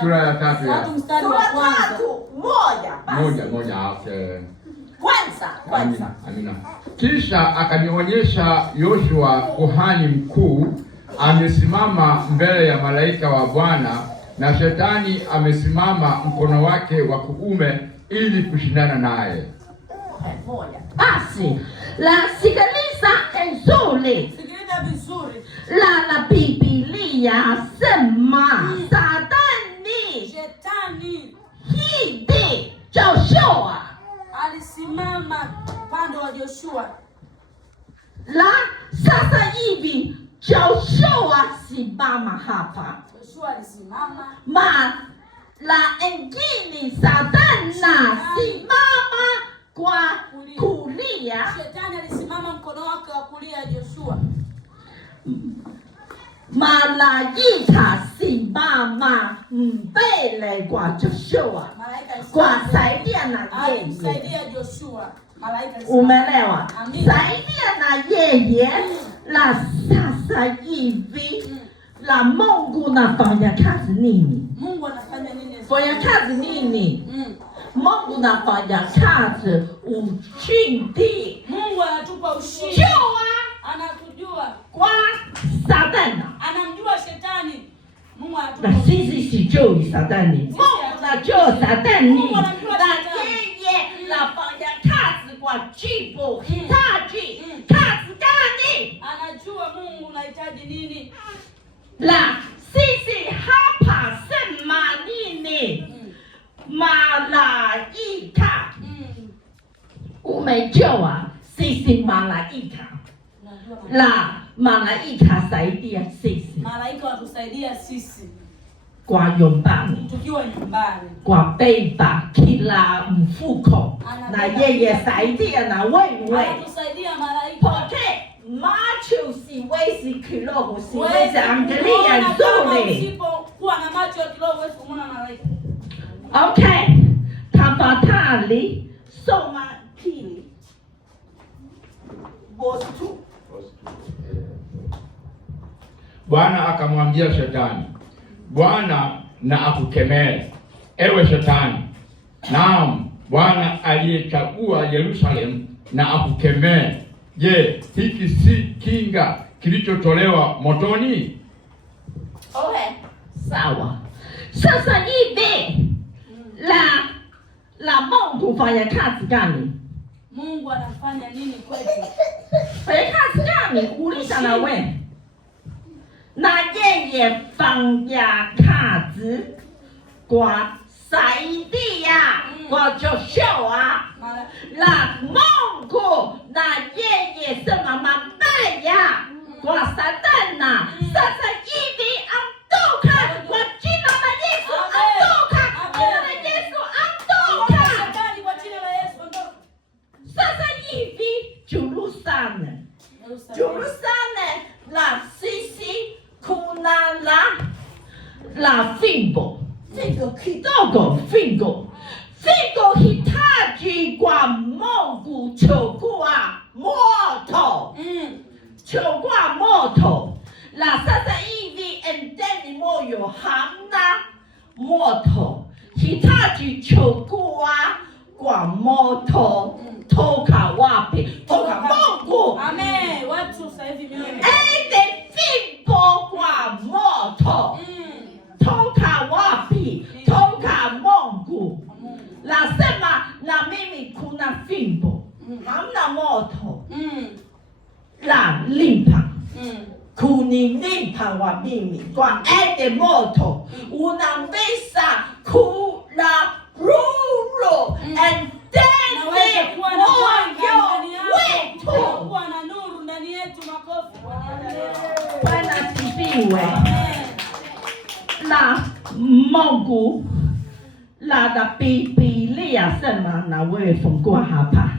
Sura ya 3 moja. Okay. Kwanza. Amina. Kisha akanionyesha Yoshua kuhani mkuu amesimama mbele ya malaika wa Bwana, na shetani amesimama mkono wake wa kuume ili kushindana naye. Basi la sikiliza vizuri. La Biblia sema Shetani hivi Joshua alisimama upande wa Joshua. La sasa hivi Joshua simama hapa. Joshua alisimama. La engine Satana simama kwa kulia. Shetani alisimama mkono wake wa kulia Joshua. Malaika simama mbele kwa Joshua. Kwa saidia na yeye. Saidia Joshua. Malaika simama. Umelewa? Saidia na yeye. La sasa hivi la Mungu nafanya kazi nini? Mungu anafanya nini? Fanya kazi nini? Mungu nafanya kazi ushindi. Mungu anatupa ushindi. Jua anatujua kwa Satana. Anamjua shetani. Mungu anatupa. Na sisi sijui Satani. Mungu anajua Satani. Na yeye nafanya kazi kwa jibu hitaji. Kazi gani? Anajua Mungu unahitaji nini. La sisi hapa sema nini? Malaika. Umejua sisi malaika. La malaika saidia sisi. Malaika watusaidia sisi kwa nyumbani. Tukiwa nyumbani. Kwa beba kila mfuko. Na yeye saidia na wewe. Anatusaidia malaika. Okay. Macho siwezi kiroho siwezi angalia nzuri. Usipokuwa na macho ya kiroho huwezi kumwona malaika. Okay. Tafadhali soma pili. Verse 2. Bwana akamwambia Shetani, Bwana na akukemee, ewe Shetani. Naam, Bwana aliyechagua Yerusalemu na akukemee. Je, hiki si kinga kilichotolewa motoni? Okay, sawa. Sasa hivi la Mungu fanya kazi gani? Mungu anafanya nini kwetu? Fanya kazi gani? Uliza na wewe. Na yeye fanya kazi kwa saidia kwa Joshua. La Mungu na yeye sema mabaya kwa Satana. Sasa hivi amtoka kwa jina la Yesu. Amtoka jina la Yesu. Amtoka kwa jina la Yesu. Amtoka. Sasa hivi Jerusalem. La sisi kuna la fimbo kidogo fimbo hitaji kwa Mungu chukua moto. Chukua moto. La sasa hivi endeni moyo hamna moto. Hitaji chukua kwa moto. Toka wapi? Toka Mungu. Amen. Watu sasa hivi mioyo. Ende fimbo kwa moto. Toka wapi? Toka Mungu. Lasema na mimi kuna fimbo. Hamna moto. La limpa. Kunilimpa wa mimi. Kwa ende moto. Unaweza kula ruro. And then kuwa na nuru ndani yetu. Makofi. Bwana asifiwe. La Mungu la Biblia sema na wewe fungua hapa.